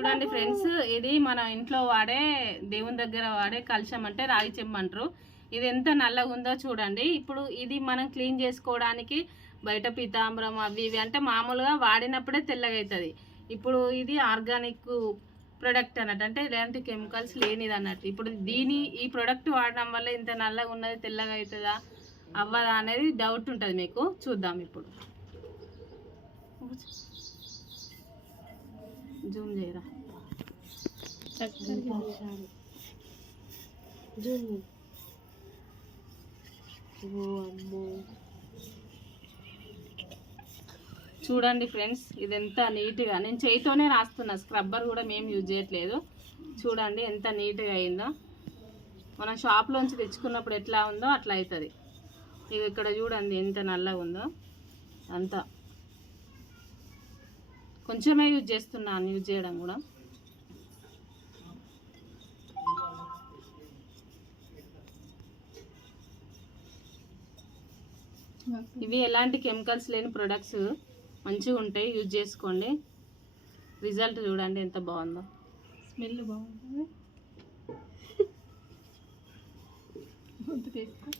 చూడండి ఫ్రెండ్స్, ఇది మన ఇంట్లో వాడే దేవుని దగ్గర వాడే కలశం అంటే రాగి చెంబు. ఇది ఎంత నల్లగా ఉందో చూడండి. ఇప్పుడు ఇది మనం క్లీన్ చేసుకోవడానికి బయట పీతాంబరం అవి ఇవి అంటే మామూలుగా వాడినప్పుడే తెల్లగా అవుతుంది. ఇప్పుడు ఇది ఆర్గానిక్ ప్రొడక్ట్ అన్నట్టు, అంటే ఇలాంటి కెమికల్స్ లేనిది అన్నట్టు. ఇప్పుడు ఈ ప్రొడక్ట్ వాడడం వల్ల ఇంత నల్లగా ఉన్నది తెల్లగా అవుతుందా అవ్వదా అనేది డౌట్ ఉంటుంది మీకు. చూద్దాం ఇప్పుడు. జూమ్ చేయరా. చూడండి ఫ్రెండ్స్, ఇది ఎంత నీట్గా, నేను చేయితోనే రాస్తున్నా, స్క్రబ్బర్ కూడా మేము యూజ్ చేయట్లేదు. చూడండి ఎంత నీట్గా అయిందో. మనం షాప్లోంచి తెచ్చుకున్నప్పుడు ఎట్లా ఉందో అట్లా అవుతుంది. ఇవి ఇక్కడ చూడండి ఎంత నల్లగా ఉందో. అంతా కొంచెమే యూజ్ చేస్తున్నాను, యూజ్ చేయడం కూడా. ఇవి ఎలాంటి కెమికల్స్ లేని ప్రొడక్ట్స్, మంచిగా ఉంటాయి, యూజ్ చేసుకోండి. రిజల్ట్ చూడండి ఎంత బాగుందో. స్మెల్ బాగుంటుంది. తీసుకో.